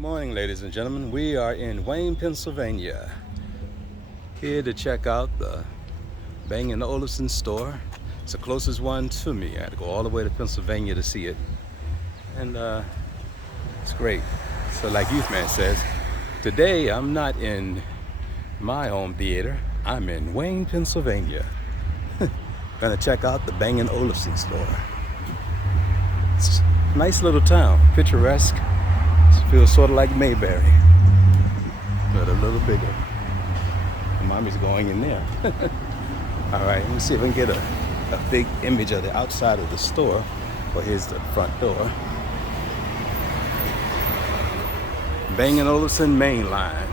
Morning, ladies and gentlemen. We are in Wayne, Pennsylvania, here to check out the Bang Olufsen store. It's the closest one to me. I had to go all the way to Pennsylvania to see it, and it's great. So like Youthman says, today I'm not in my home theater. I'm in Wayne, Pennsylvania. Gonna check out the Bang Olufsen store. It's a nice little town, picturesque. Feels sort of like Mayberry, but a little bigger. Mommy's going in there. All right, let me see if we can get a big image of the outside of the store. Well, here's the front door. Bang & Olufsen main line.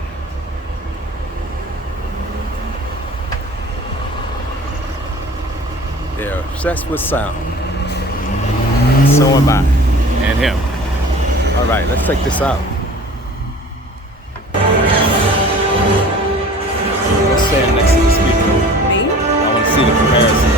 They're obsessed with sound. So am I, and him. All right, let's check this out. Let's stand next to the speaker. Me? I want to see the comparison.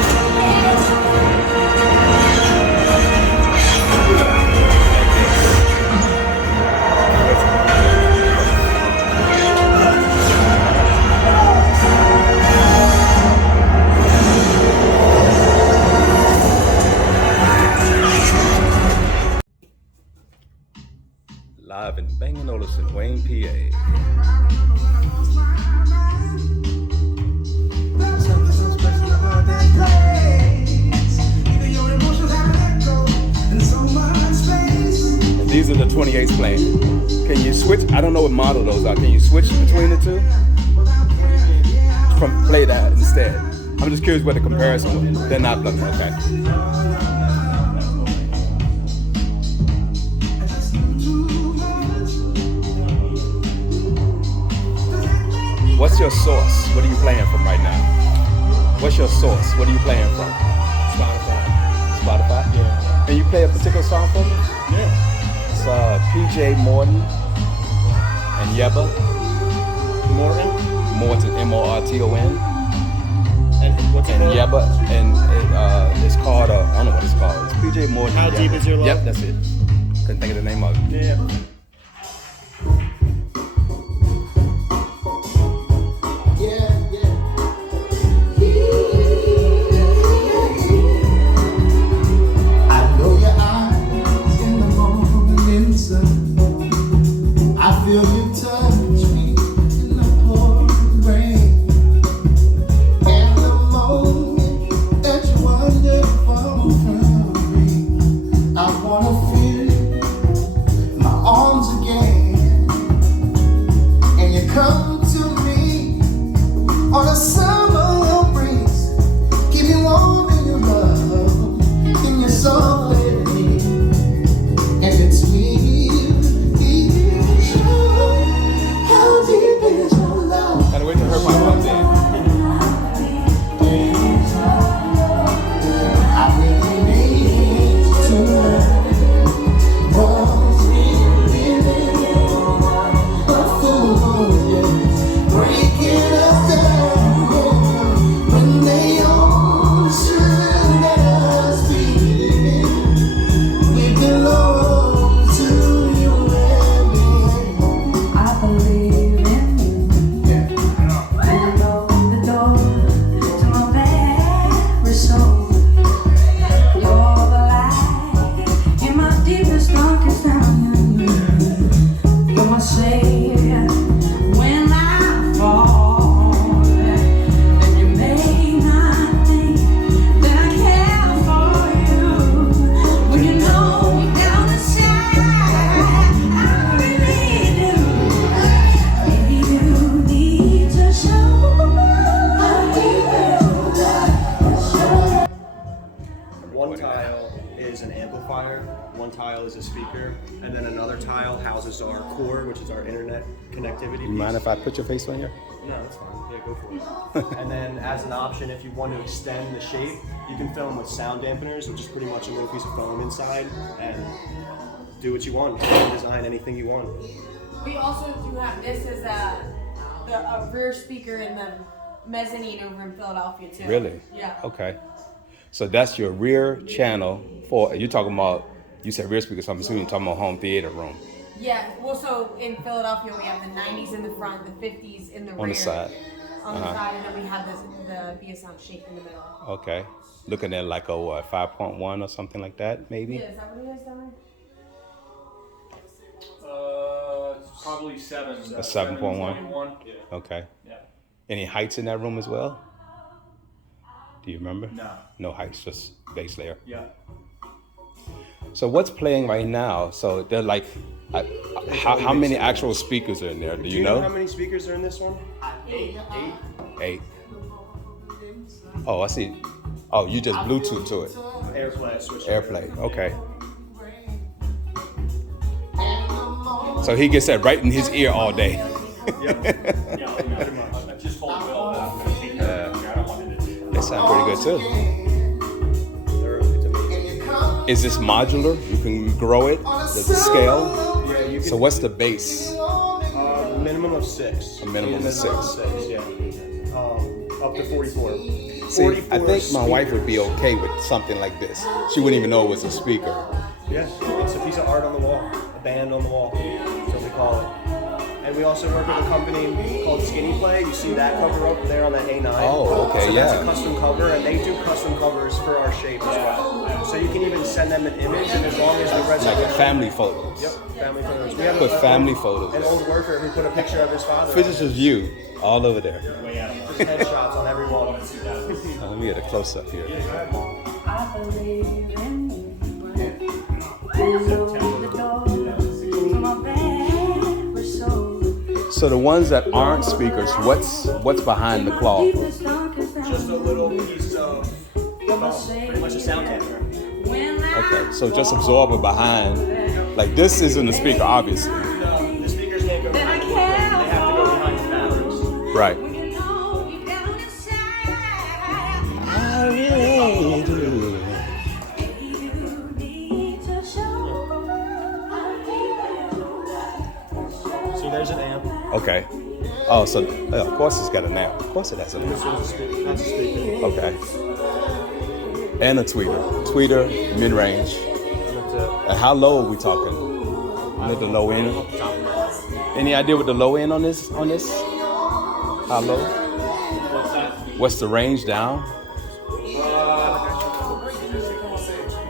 Live in Bang & Olufsen, Wayne, PA. And these are the 28s playing. Can you switch? I don't know what model those are. Can you switch between the two? From play that instead. I'm just curious what the comparison was. They're not plugged, okay. What's your source? What are you playing from right now? What's your source? What are you playing from? Spotify. Spotify? Yeah. Can you play a particular song for me? Yeah. It's PJ Morton and Yeba. Morton, M-O-R-T-O-n. And what's it And called? Yeba, and it's called, I don't know what it's called. It's PJ Morton. How and Deep Yeba. Is Your Love? Yep, that's it. Couldn't think of the name of it. Yeah. One tile is a speaker, and then another tile houses our core, which is our internet connectivity piece. You mind if I put your face on here? No, that's fine. Yeah, go for it. And then as an option, if you want to extend the shape, you can film with sound dampeners, which is pretty much a little piece of foam inside, and do what you want. You can design anything you want. We also do have this as a rear speaker in the mezzanine over in Philadelphia too. Really? Yeah. Okay. So that's your rear channel for, you're talking about, you said rear speaker, so I'm assuming you're talking about home theater room. Yeah, well, so in Philadelphia we have the 90s in the front, the 50s in the rear. On the side. On the side, and then we have the Be a Sound shape in the middle. Okay. Looking at like a what, 5.1 or something like that, maybe? Yeah, is that what it is down It's probably 7. A 7.1? Yeah. Okay. Yeah. Any heights in that room as well? Do you remember? No. No heights, just base layer. Yeah. So what's playing right now? So they're like, how many actual speakers are in there? Do Do you you know know? how many speakers are in this one? 8. 8. Oh, I see. Oh, you just Bluetooth to it. Airplay, switch. AirPlay. Okay. So he gets that right in his ear all day. Yep. Yeah, I just told Will that I'm going to take care of it. I don't want it to. They sound pretty good too. It's amazing. Is this modular? You can grow it, the scale. Yeah, you can. So what's the bass? Minimum of 6. A minimum of 6. Yeah. Up to 44. See, I 44 think my wife would be speakers. okay with something like this. She wouldn't even know it was a speaker. Yeah, it's a piece of art on the wall, a band on the wall. That's what we call it. And we also work with a company called Skinny Play. You see that cover up there on that A9. Oh, okay, so yeah. that's a custom cover, and they do custom covers for our shape as well. So you can even send them an image, and as long as the Like resolution. family photos. Yep, family photos. We have Put family photos. An old worker who put a picture of his father. Pictures of you all over there. Just headshots on every wall. Let me get a close up here. I believe in you. Open the door to my favorite soul. So the ones that aren't speakers, what's behind the cloth? Just a little piece of pretty much a sound dampener. Okay, so just absorb it behind. Like this isn't a speaker, obviously. No, the speakers can't go behind the wall. They have to go behind the fabrics. Right. I really do. So there's an amp. Okay. Oh, so of course it's got an amp. Of course it has an amp. That's a speaker. Okay. And a tweeter. Tweeter, mid-range. That's it. And how low are we talking? With the low end? Any idea what the low end on this? How low? What's that? What's the range down?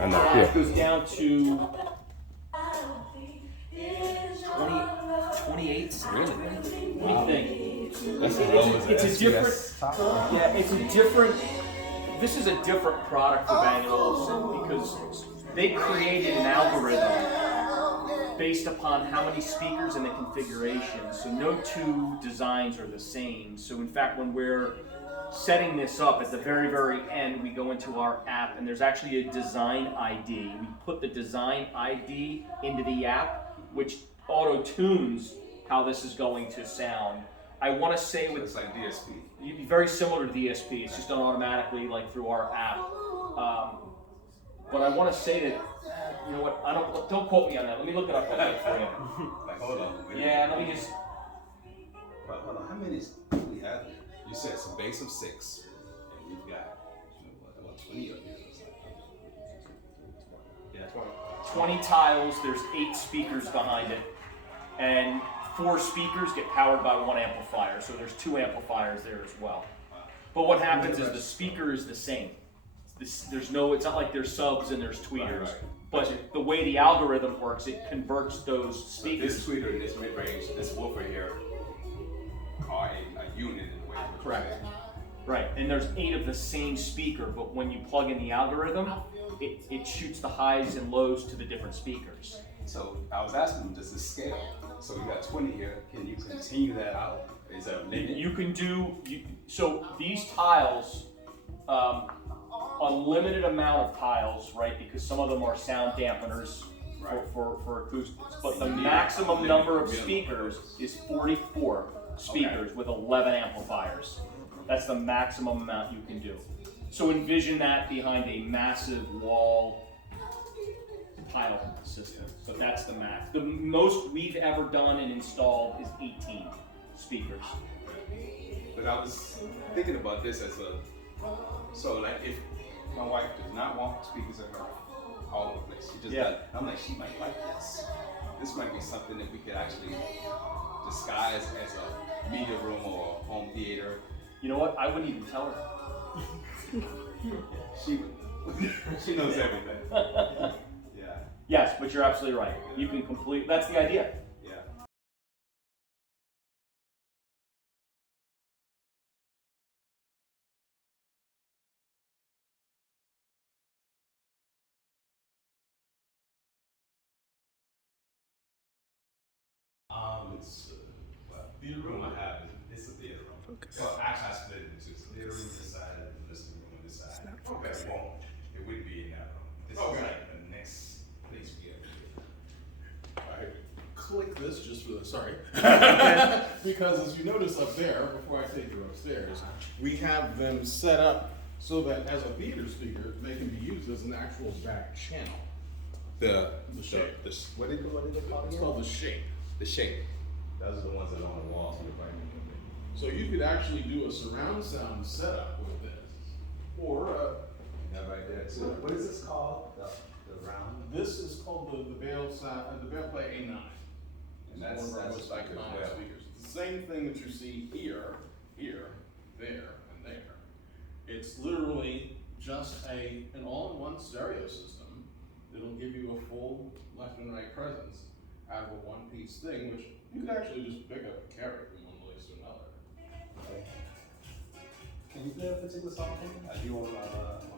I know. It Yeah. goes down to 28. Really? What do you think? That's as low as It's a different. top. Yeah, it's a different. This is a different product for Bang Olufsen because they created an algorithm based upon how many speakers and the configuration. So no two designs are the same. So in fact, when we're setting this up at the very, very end, we go into our app and there's actually a design ID. We put the design ID into the app, which auto-tunes how this is going to sound. I want to say with like DSP. you'd be very similar to DSP. It's just done automatically, like through our app. But I want to say that, you know what? Don't quote me on that. Let me look it up real quick for you. Like, hold on. Yeah, let me just. Well, hold on. How many do we have here? You said it's a base of 6, and we've got about 20 of here. Yeah, 20. 20 tiles, there's 8 speakers behind it, and 4 speakers get powered by 1 amplifier, so there's 2 amplifiers there as well. But what happens is the speaker is the same. There's no, it's not like there's subs and there's tweeters. Right. But the way the algorithm works, it converts those speakers. This tweeter and this mid-range, this woofer here, are a unit in a way. Correct. Right, and there's 8 of the same speaker, but when you plug in the algorithm, it shoots the highs and lows to the different speakers. So I was asking, does this scale? So we got 20 here. Can you continue that out? Is there a limit? You can do, so these tiles, unlimited amount of tiles, right? Because some of them are sound dampeners for acoustics, but the maximum number of speakers is 44 speakers with 11 amplifiers. That's the maximum amount you can do. So envision that behind a massive wall tile system. So that's the max. The most we've ever done and installed is 18 speakers. But I was thinking about this as so like if my wife does not want speakers in her all over the place, she just does. I'm like, she might like this. this might be something that we could actually disguise as a media room or a home theater. You know what? I wouldn't even tell her. She she knows everything. Yeah. Yes, but you're absolutely right. You can that's the idea. Yeah. It's theater room I have. It's a theater room. Well, actually, I split it into two. Theater room this side and the listening room on this side. Okay. It won't. It wouldn't be in that room. This is like the next place we have. All right. Click this just for the sorry. Because as you notice up there, before I take you upstairs, we have them set up so that as a theater speaker, they can be used as an actual back channel. The shape. What did they call it? It's called the shape. The shape. Those are the ones that are on the walls. So you could actually do a surround sound setup with this, or Yeah, right there too. What is this called? The round. this is called the Beolab A9. And It's one of our that's most like as iconic well. speakers. It's the same thing that you see here, there, and there. It's literally just an all-in-one stereo system that'll give you a full left and right presence out of a one-piece thing, which you could actually just pick up and carry from one place to another. Okay. Can you play a particular song for me? Are you on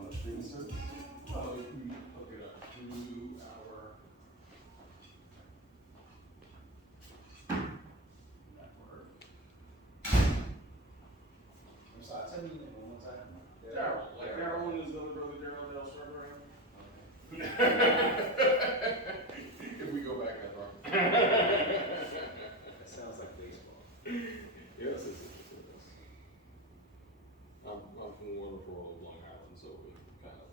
the streaming service? Well, you can hook it up to our network. I'm sorry, tell me your name one more time. Daryl, like Daryl and his other brother Daryl Dale Strawberry. If we go back that far. That sounds like baseball. Yes, it is. I'm from the wonderful Long Island, so we kind of.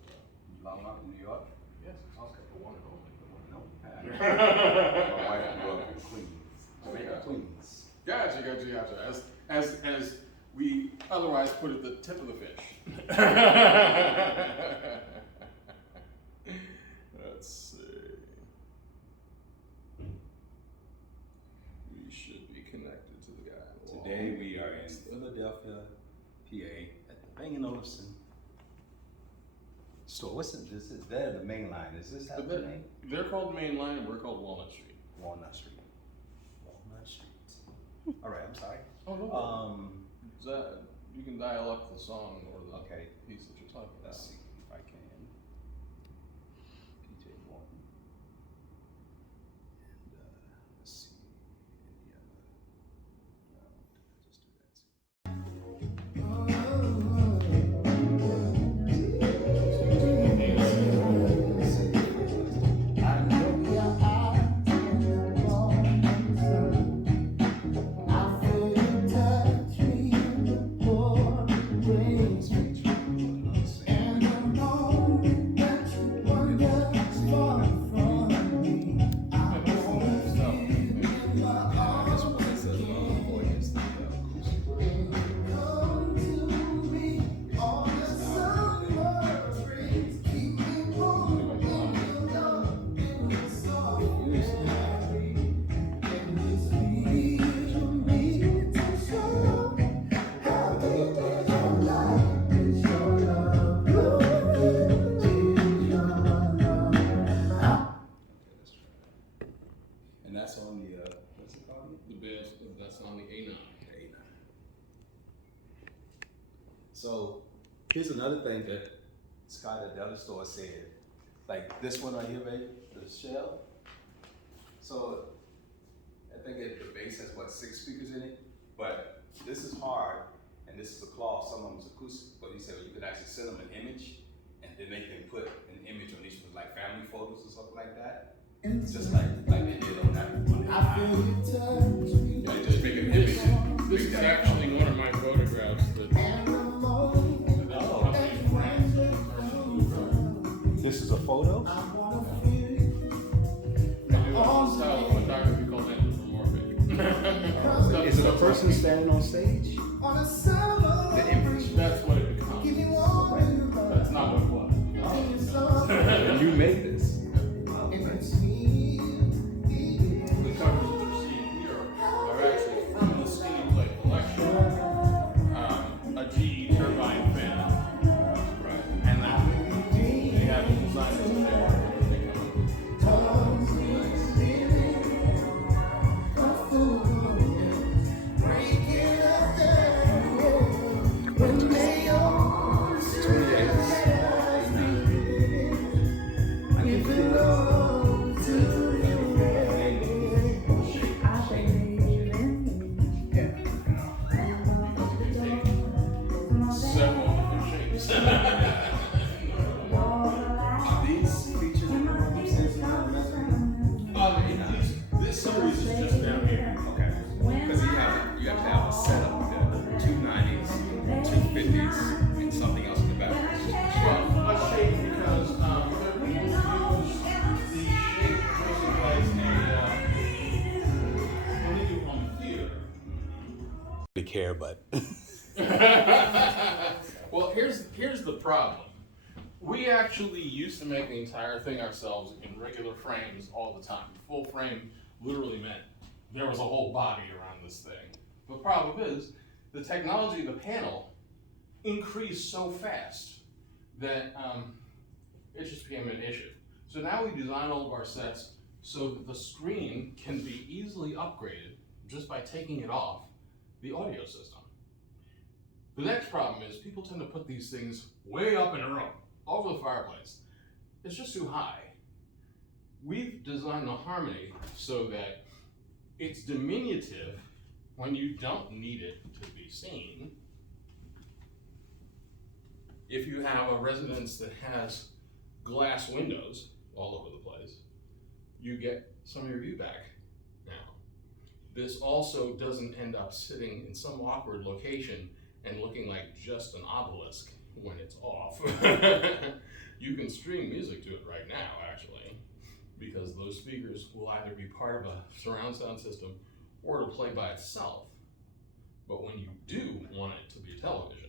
Long Island, New York? Yes, it's okay. The one and only. No. My wife grew up in Queens. Jamaica, Queens. Gotcha. As we otherwise put it, the tip of the fish. Let's see. We should be connected to the guy. on the wall. Today we are in Philadelphia, PA, at the Bang Olufsen store. What's it? They're the main line. Is this how the name? They're called Main Line, and we're called Walnut Street. Walnut Street. Walnut Street. All right, I'm sorry. Oh no. Is that you can dial up the song or the piece that you're talking about. Let's see if I can. PJ Morton. And let's see. Indiana. No, just do that too. And that's on the, what's it called again? The bass, that's on the A9. A9. So here's another thing that Scott at the other store said. Like this one right here, right? The shell. So I think the bass has what, 6 speakers in it? But this is hard and this is a cloth, some of them is acoustic, but he said you could actually send them an image and then they can put an image on each one, like family photos or something like that. Just like they did on that one. They just make an image. This is actually one of my photographs that This is a photo? photography called anthropomorphic. Is it a person standing on stage? The image. That's what it becomes. That's not what it was. And you made this. down here. Okay. Because you have to have a setup with two 90s, two 50s, and something else in the back. Well, let's shape because we use the shape basically as when we do home theater. They care, but Well, here's the problem. We actually used to make the entire thing ourselves in regular frames all the time. Full frame literally meant there was a whole body around this thing. The problem is the technology of the panel increased so fast that it just became an issue. So now we design all of our sets so that the screen can be easily upgraded just by taking it off the audio system. The next problem is people tend to put these things way up in a room, over the fireplace. It's just too high. We've designed the harmony so that it's diminutive when you don't need it to be seen. If you have a residence that has glass windows all over the place, you get some of your view back now. This also doesn't end up sitting in some awkward location and looking like just an obelisk when it's off. You can stream music to it right now, actually, because those speakers will either be part of a surround sound system or to play by itself. But when you do want it to be a television,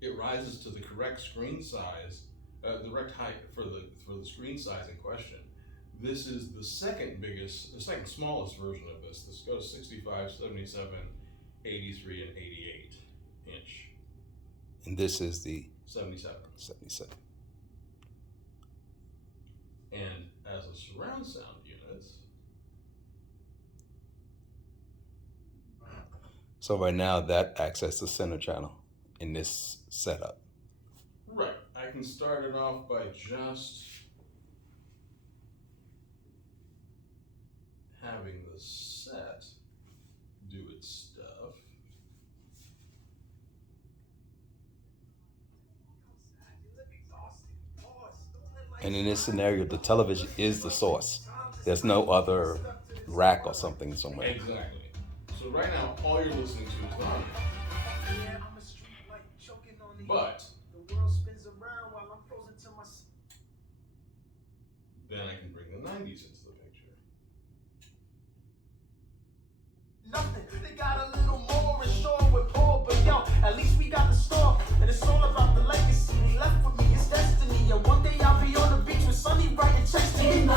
it rises to the correct screen size, the correct height for the screen size in question. This is the second smallest version of this. This goes 65, 77, 83, and 88 inch. and this is the 77. 77. And as a surround sound unit, So right now that acts as the center channel in this setup. right, I can start it off by just having the set do its stuff. And in this scenario, the television is the source. There's no other rack or something somewhere. Exactly. So right now, all you're listening to is the harmony. But then I can bring the 90s into the picture. Nothing. They got a little more in store with Paul, but yo, at least we got the store, and it's all about the legacy. He left with me, it's destiny. And one day I'll be on the beach with Sunny writing checks to me. And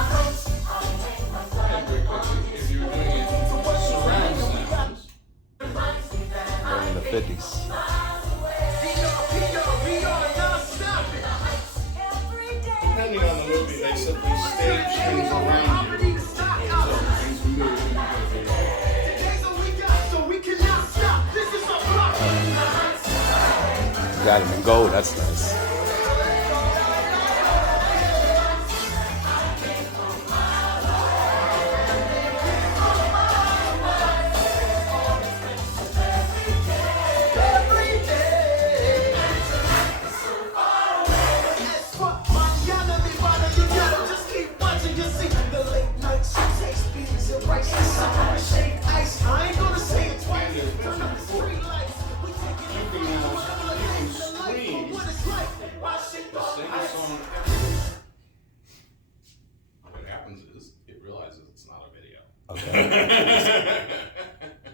very quickly, if you're doing it surround sounds, Going in the 50s. depending on the movie, they simply stage things around you. So things move and Got him in gold. That's nice. what happens is it realizes it's not a video. Okay.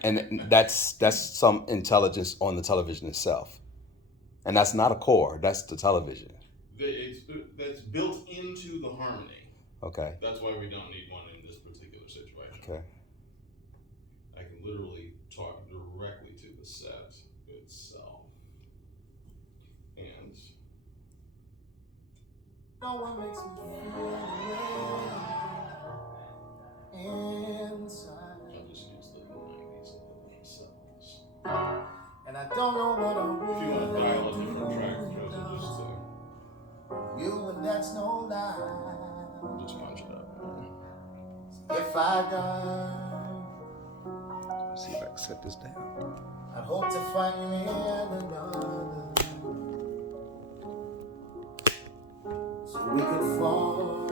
And that's some intelligence on the television itself. And that's not a core. That's the television. That's built into the harmony. Okay. That's why we don't need one in this particular situation. Okay. I can literally talk directly to the set itself. And no one makes me feel inside. I'll just use the 90s themselves. And I don't know what I'm If you want to dial a different track, just you, and that's no lie. punch it up. If I die, See if I can set this down. I hope to find you in another, so we could fall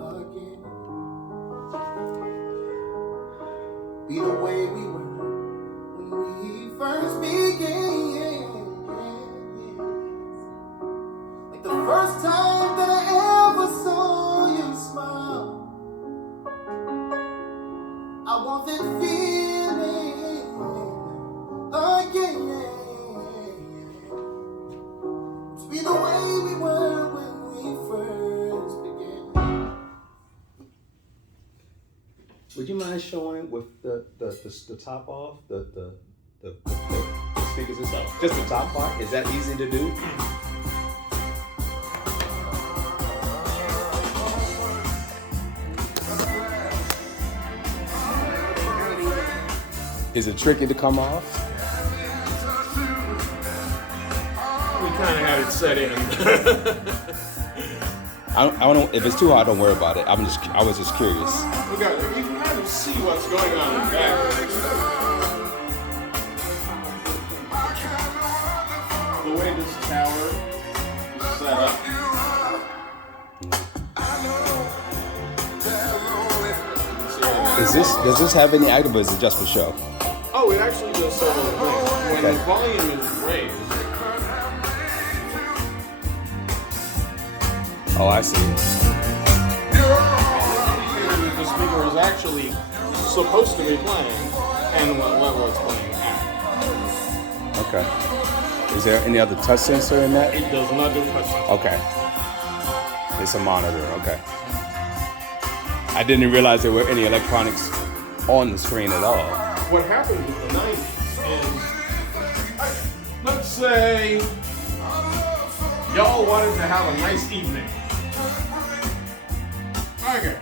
again. be the way we were when we first began. Like the first time that I ever saw you smile. I want that feeling again. To be the way we were when we first began. Would you mind showing with the top off, the speakers and stuff? Just the top part? Is that easy to do? Is it tricky to come off? We kind of had it set in. I don't. If it's too hard, don't worry about it. I was just curious. You can kind of see what's going on in the back. The way this tower is set up. Does this have any active, or is it just for show? Oh, it actually does several things. When Okay. the volume is raised, Oh, I see. the speaker is actually supposed to be playing and what level it's playing at. Okay. Is there any other touch sensor in that? It does not do touch. Okay. It's a monitor. Okay. I didn't realize there were any electronics on the screen at all. What happened in the 90s is, let's say, y'all wanted to have a nice evening. Okay.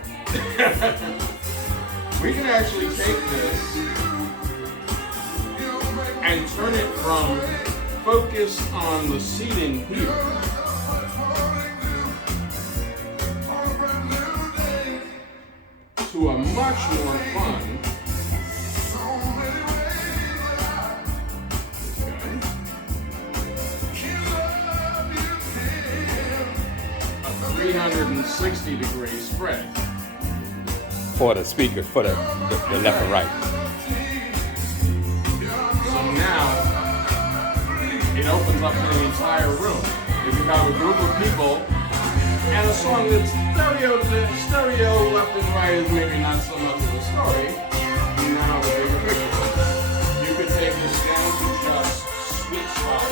We can actually take this and turn it from focus on the seating here to a much more fun 360-degree spread. For the speaker, for the left and right. So now it opens up to the entire room. If you have a group of people and a song that's stereo left and right is maybe not so much of a story, you now have a bigger picture. You could take this down to just sweet spot